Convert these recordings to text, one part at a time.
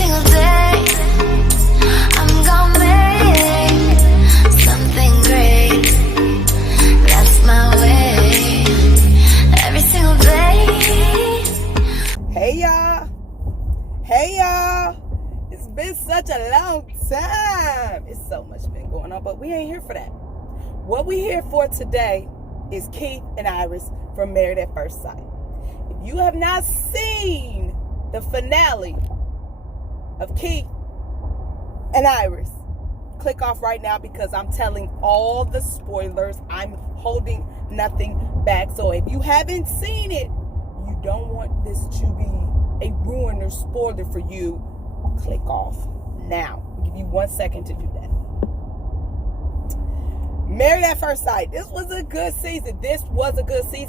single day, I'm gonna make something great. That's my way. Every single day. Hey y'all, it's been such a long time. It's so much been going on, but we ain't here for that. What we here for today is Keith and Iris from Married at First Sight. If you have not seen the finale of Keith and Iris, click off right now because I'm telling all the spoilers. I'm holding nothing back. So if you haven't seen it, you don't want this to be a ruin or spoiler for you, click off now. I'll give you 1 second to do that. Married at First Sight. This was a good season.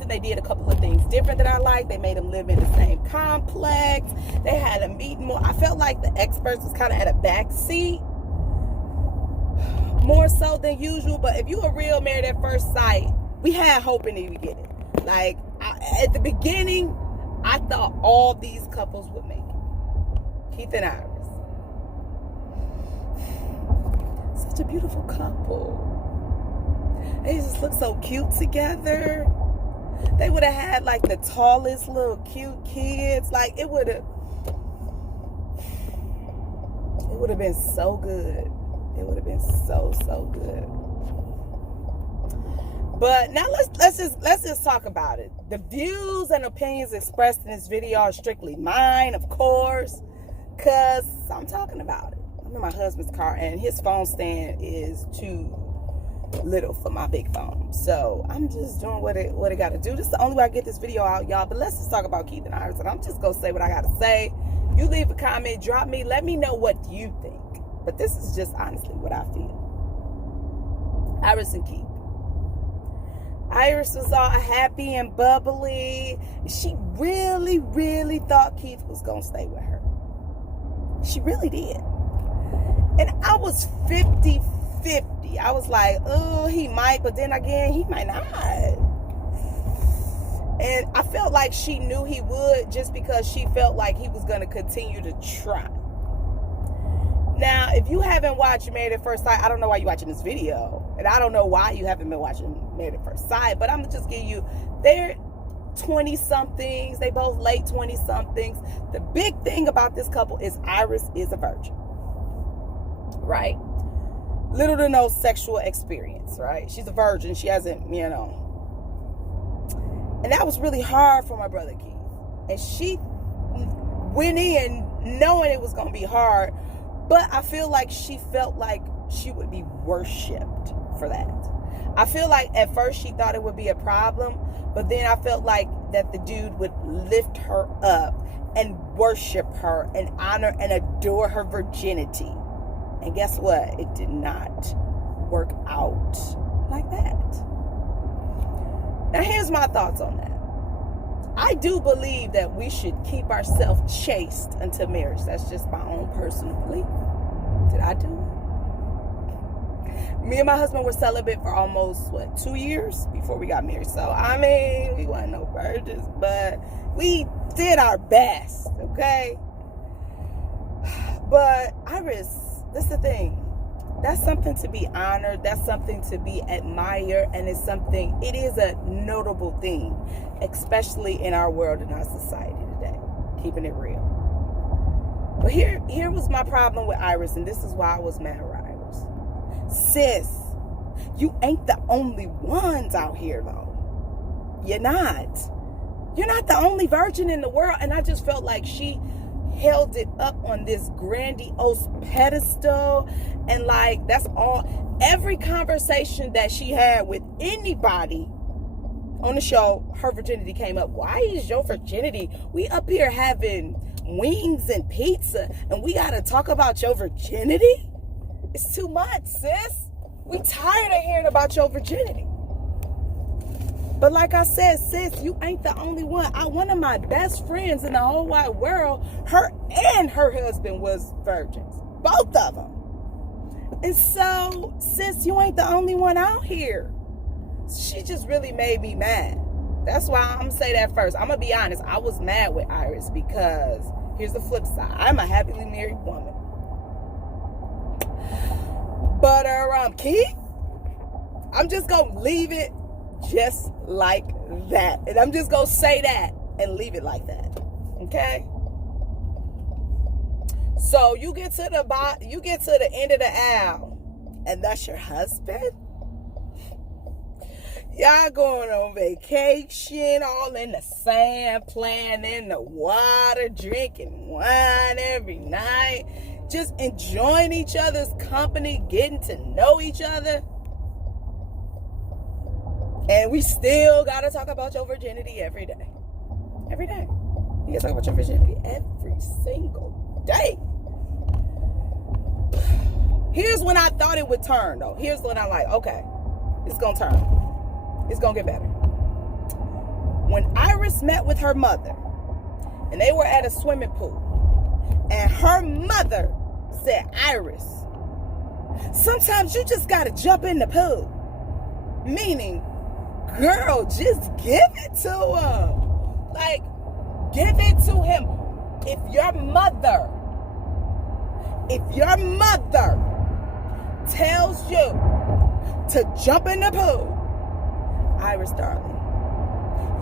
They did a couple of things different that I liked. They made them live in the same complex. They had a meeting more. I felt like the experts was kind of at a back seat more so than usual. But if you a real Married at First Sight, we had hope in the beginning. Like at the beginning, I thought all these couples would make it. Keith and Iris. Such a beautiful couple. They just look so cute together. They would have had like the tallest little cute kids. Like it would have been so good. It would have been so good. But now let's just talk about it. The views and opinions expressed in this video are strictly mine, of course, because I'm talking about it. I'm in my husband's car and his phone stand is too little for my big phone. So I'm just doing what it got to do. This is the only way I get this video out, y'all. But let's just talk about Keith and Iris. And I'm just going to say what I got to say. You leave a comment, drop me, let me know what you think. But this is just honestly what I feel. Iris and Keith. Iris was all happy and bubbly. She really, really thought Keith was going to stay with her. She really did. And I was 50-50. I was like, oh, he might, but then again, he might not. And I felt like she knew he would just because she felt like he was going to continue to try. Now, if you haven't watched Married at First Sight, I don't know why you're watching this video. And I don't know why you haven't been watching Married at First Sight. But I'm going to just give you, they're 20-somethings. They both late 20-somethings. The big thing about this couple is Iris is a virgin. Right? Little to no sexual experience, right? She's a virgin. She hasn't, And that was really hard for my brother Keith. And she went in knowing it was going to be hard. But I feel like she felt like she would be worshipped for that. I feel like at first she thought it would be a problem. But then I felt like that the dude would lift her up and worship her and honor and adore her virginity. And guess what? It did not work out like that. Now, here's my thoughts on that. I do believe that we should keep ourselves chaste until marriage. That's just my own personal belief. Did I do it? Me and my husband were celibate for almost, 2 years before we got married. So, we weren't no virgins, but we did our best, okay? But Iris, this is the thing. That's something to be honored. That's something to be admired. And it is a notable thing, especially in our world and our society today. Keeping it real. But here was my problem with Iris, and this is why I was mad at Iris. Sis, you ain't the only ones out here, though. You're not. You're not the only virgin in the world. And I just felt like she held it up on this grandiose pedestal, and like that's all. Every conversation that she had with anybody on the show, her virginity came up. Why is your virginity? We up here having wings and pizza, and we gotta talk about your virginity? It's too much, sis. We tired of hearing about your virginity. But like I said, sis, you ain't the only one. One of my best friends in the whole wide world, her and her husband was virgins. Both of them. And so, sis, you ain't the only one out here. She just really made me mad. That's why I'm going to say that first. I'm going to be honest. I was mad with Iris because Here's the flip side. I'm a happily married woman. But Keith, I'm just going to leave it just like that. And I'm just going to say that and leave it like that. Okay? So you get to the end of the aisle, and that's your husband? Y'all going on vacation, all in the sand, playing in the water, drinking wine every night, just enjoying each other's company, getting to know each other. And we still got to talk about your virginity every day. Every day. You got to talk about your virginity every single day. Here's when I thought it would turn, though. Here's when I'm like, okay, it's going to turn. It's going to get better. When Iris met with her mother, and they were at a swimming pool, and her mother said, Iris, sometimes you just got to jump in the pool. Meaning, girl, just give it to him. Like, give it to him. If your mother tells you to jump in the pool, Iris, darling,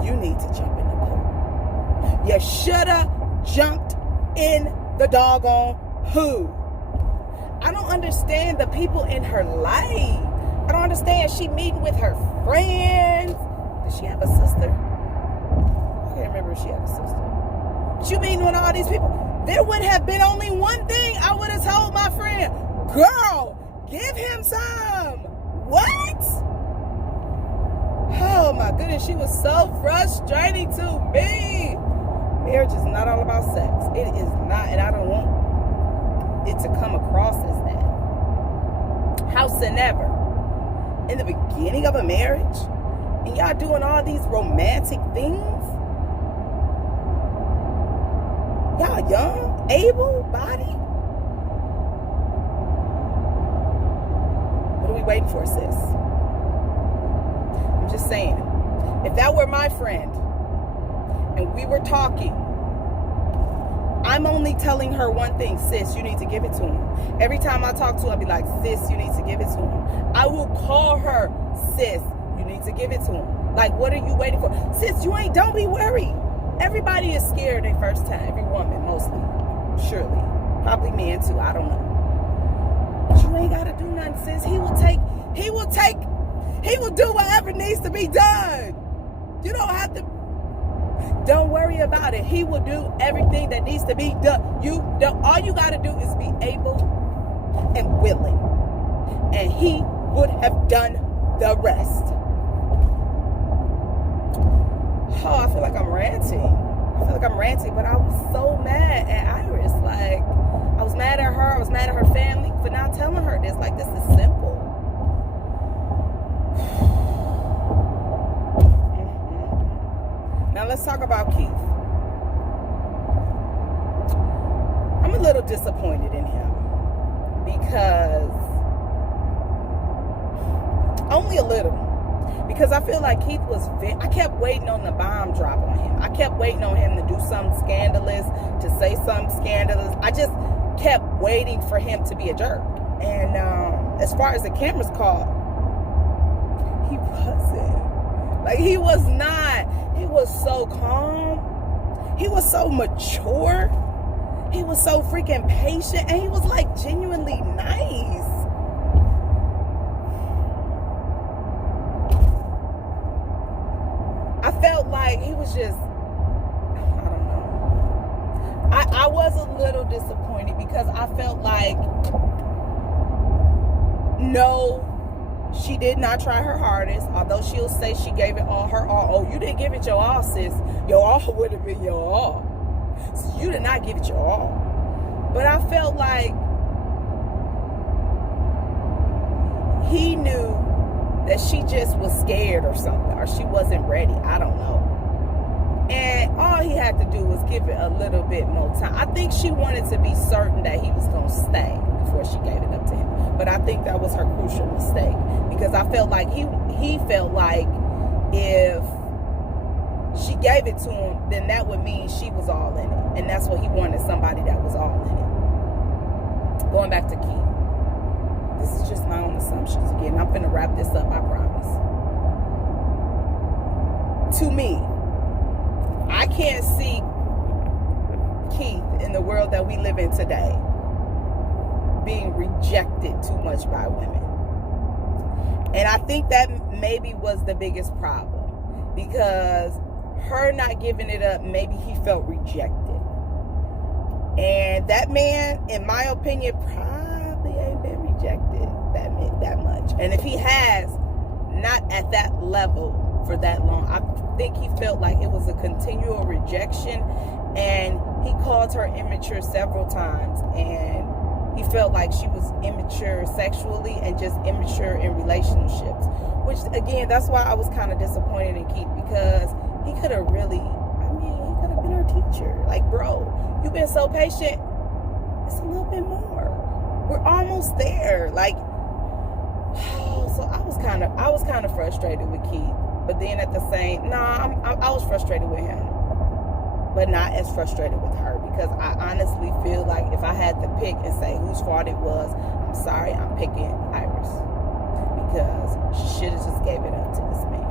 you need to jump in the pool. You shoulda jumped in the doggone pool. I don't understand the people in her life. I don't understand. She meeting with her friends. Does she have a sister? I can't remember if she had a sister. She meeting with all these people. There would have been only one thing I would have told my friend. Girl, give him some. What? Oh my goodness, she was so frustrating to me. Marriage is not all about sex. It is not, and I don't want it to come across as that. Howsoever, in the beginning of a marriage, and y'all doing all these romantic things, y'all young, able-bodied. What are we waiting for, sis? I'm just saying, if that were my friend and we were talking, I'm only telling her one thing, sis, you need to give it to him. Every time I talk to her, I'll be like, sis, you need to give it to him. I will call her, sis, you need to give it to him. Like, what are you waiting for? Sis, don't be worried. Everybody is scared their first time. Every woman, mostly. Surely. Probably men too, I don't know. But you ain't got to do nothing, sis. He will do whatever needs to be done. You don't have to. Don't worry about it. He will do everything that needs to be done. All you got to do is be able and willing. And he would have done the rest. Oh, I feel like I'm ranting. But I was so mad at Iris. Like, I was mad at her. I was mad at her family for not telling her this. Like, this is simple. Now let's talk about Keith. I'm a little disappointed in him because, only a little, because I feel like Keith was, I kept waiting on the bomb drop on him. I kept waiting on him to do something scandalous, to say something scandalous. I just kept waiting for him to be a jerk. And as far as the cameras called, he wasn't. Like, he was not. He was so calm. He was so mature. He was so freaking patient. And he was, like, genuinely nice. I felt like he was just, I don't know. I was a little disappointed because I felt like, no, she did not try her hardest, although she'll say she gave it all her all. Oh, you didn't give it your all, sis. Your all would have been your all. So you did not give it your all. But I felt like he knew that she just was scared or something, or she wasn't ready. I don't know. And all he had to do was give it a little bit more time. I think she wanted to be certain that he was going to stay before she gave it up to him. But I think that was her crucial mistake, because I felt like he felt like if she gave it to him, then that would mean she was all in it. And that's what he wanted, somebody that was all in it. Going back to Keith. This is just my own assumptions again. I'm finna wrap this up, I promise. To me, I can't see Keith in the world that we live in today being rejected too much by women. And I think that maybe was the biggest problem, because her not giving it up, maybe he felt rejected. And that man, in my opinion, probably ain't been rejected that much. And if he has, not at that level for that long. I think he felt like it was a continual rejection, and he called her immature several times, and he felt like she was immature sexually and just immature in relationships, which again, that's why I was kind of disappointed in Keith, because he could have really, he could have been her teacher. Like, bro, you've been so patient, it's a little bit more, we're almost there. Like, so I was kind of frustrated with Keith. But then at the same, I was frustrated with him, but not as frustrated with her, because I honestly feel like if I had to pick and say whose fault it was, I'm sorry, I'm picking Iris, because she should have just gave it up to this man.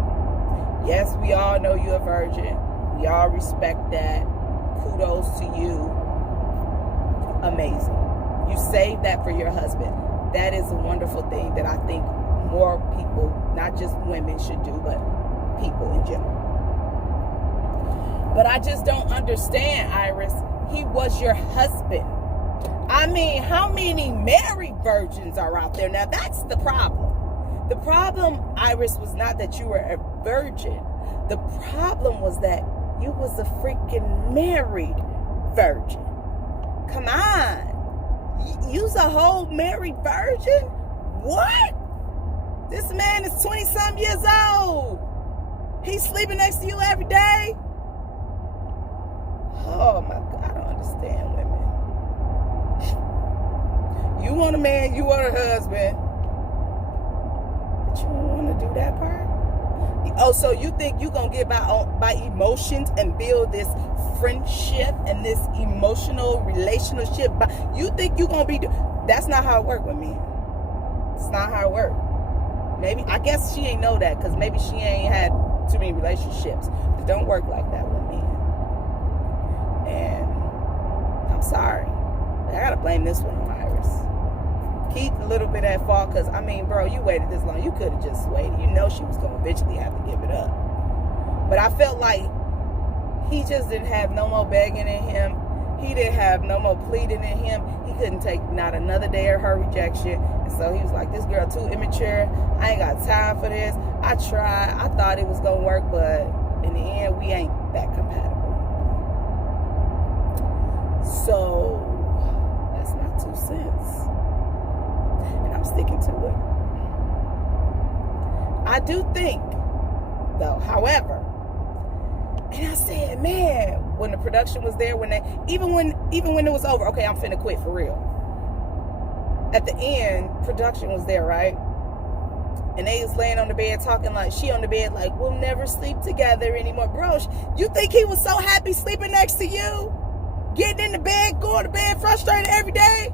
Yes, we all know you're a virgin. We all respect that. Kudos to you. Amazing. You saved that for your husband. That is a wonderful thing that I think more people, not just women, should do, but people in general. But I just don't understand, Iris. He was your husband. I mean, how many married virgins are out there? Now, that's the problem. The problem, Iris, was not that you were a virgin. The problem was that you was a freaking married virgin. Come on. You's a whole married virgin? What? This man is 20-some years old. He's sleeping next to you every day? Oh my God, I don't understand women. You want a man, you want a husband, but you don't want to do that part? Oh, so you think you going to get by emotions and build this friendship and this emotional relationship? You think you going to be... That's not how it works with me. It's not how it works. Maybe, I guess she ain't know that, because maybe she ain't had too many relationships. It don't work like that with me. And I'm sorry, I gotta blame this one on Iris. Keith a little bit at fault, because bro, you waited this long. You could have just waited. You know she was gonna eventually have to give it up. But I felt like he just didn't have no more begging in him. He didn't have no more pleading in him. He couldn't take not another day of her rejection. And so he was like, this girl too immature. I ain't got time for this. I tried. I thought it was going to work, but in the end, we ain't that compatible. So, that's my 2 cents. And I'm sticking to it. I do think, though, however, and I said, man, when the production was there, even when it was over, okay, I'm finna quit for real. At the end, production was there, right? And they was laying on the bed talking like, she on the bed like, we'll never sleep together anymore. Bro, you think he was so happy sleeping next to you? Getting in the bed, going to bed frustrated every day?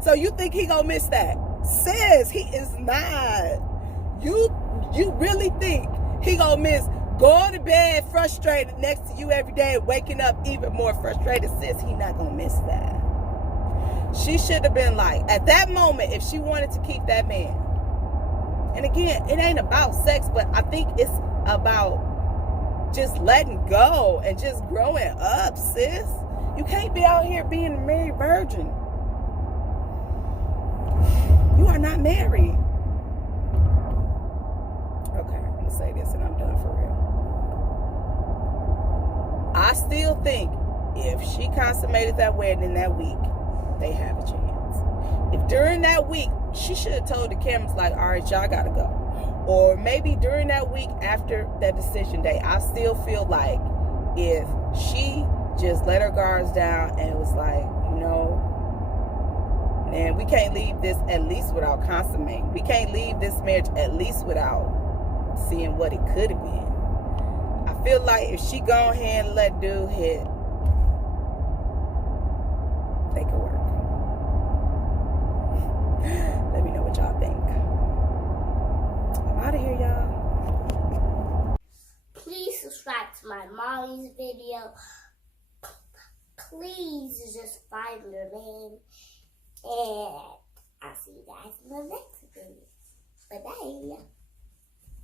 So you think he gonna miss that? Sis, he is not. You really think he gonna miss going to bed frustrated next to you every day and waking up even more frustrated? Sis, he not gonna miss that. She should have been like, at that moment, if she wanted to keep that man. And again, it ain't about sex, but I think it's about just letting go and just growing up, sis. You can't be out here being a married virgin. You are not married. Okay, I'm gonna say this and I'm done for real. I still think if she consummated that wedding that week, they have a chance. If during that week, she should have told the cameras like, all right, y'all gotta go. Or maybe during that week after that decision day, I still feel like if she just let her guards down and it was like, man, we can't leave this at least without consummating. We can't leave this marriage at least without seeing what it could have been. I feel like if she go ahead and let dude hit, they could work. Let me know what y'all think. I'm out of here, y'all. Please subscribe to my Molly's video. Please just find your name. And I'll see you guys in the next video. Bye-bye.